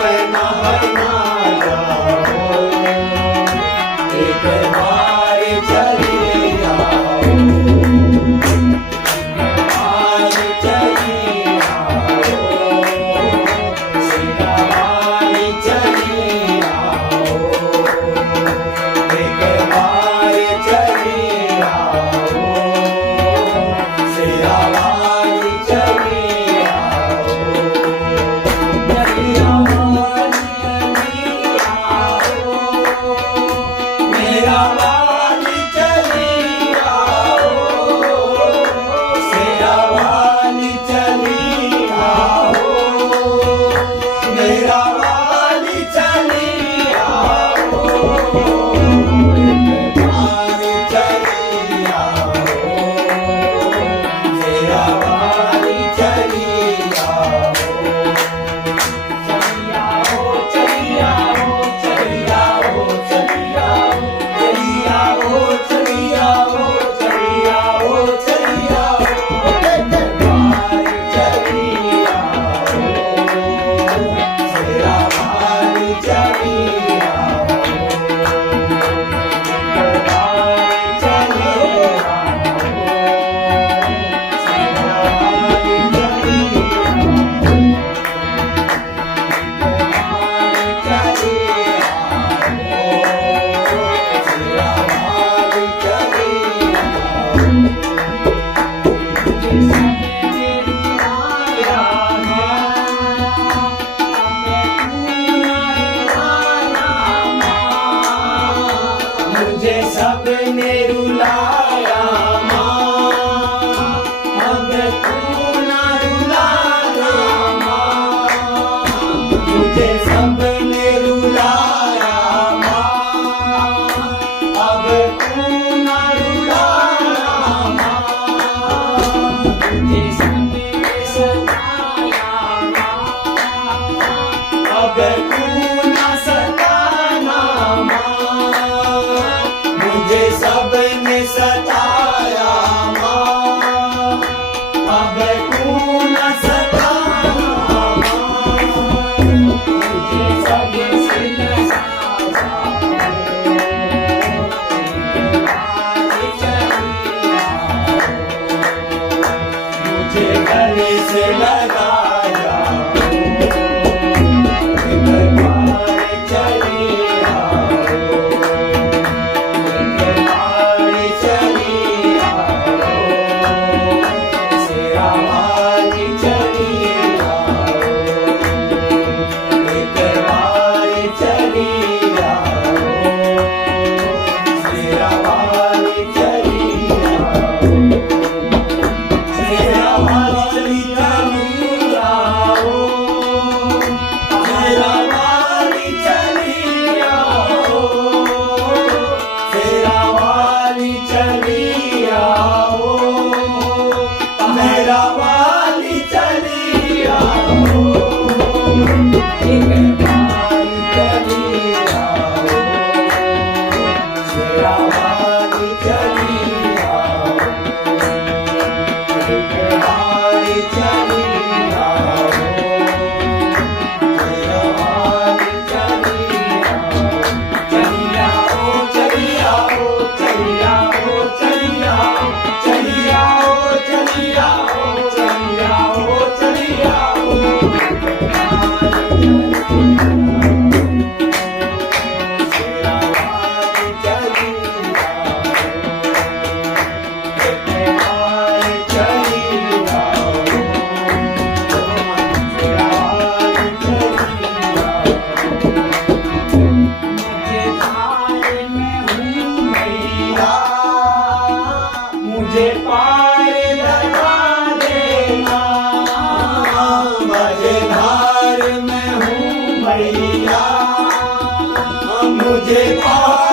अपना बना जाओ, एक बार चले आओ, एक बार चले आओ, सीधा वाली चले आओ, एक बार चले आओ, सीधा वाली चले आओ, चलिया मेरा वाली चली आओ, सेरा वाली चली आओ, मेरा वाली चली आओ, एक बार चली आओ, सेरा वाली चली आओ, चली आओ, चली आओ, चली आओ, चली आओ, चली आओ, चली आओ, चली आओ, चली आओ, एक बार चली आओ, सेरा वाली चली आओ, एक बार चली आओ, सेरा वाली चली मुझे सबने रुलाया माँ, अब तू ना रुलाना माँ, मुझे सबने रुलाया माँ, अब तू ना रुलाना माँ, मुझे सबने सताया माँ, अब तू ना सताना माँ, मुझे सबने सताया माँ, अब तू न सताना माँ, मुझे सबसे लगाया मुझे गले से लगाया एक बार चली आओ, एक बार चली आओ, सेरा वाली चली आओ, एक बार चली आओ, सेरा वाली चली आओ, सेरा वाली चली आओ, सेरा वाली चली आओ, सेरा वाली चली आओ, मेरा वाली चली आओ, एक बार चली आओ, सेरा वाली चली आओ, एक बार चली आओ, सेरा वाली चली आओ, चली आओ, चली आओ, चली आओ, चली आओ, चली आओ, चली आओ, चली आओ, चली आओ, सेरा वाली चली आओ, एक बार चली आओ, सेरा वाली चली आओ, मुझे धार में हूँ मैया, मुझे पार लगा देना, मुझे धार में हूँ मैया, मुझे पार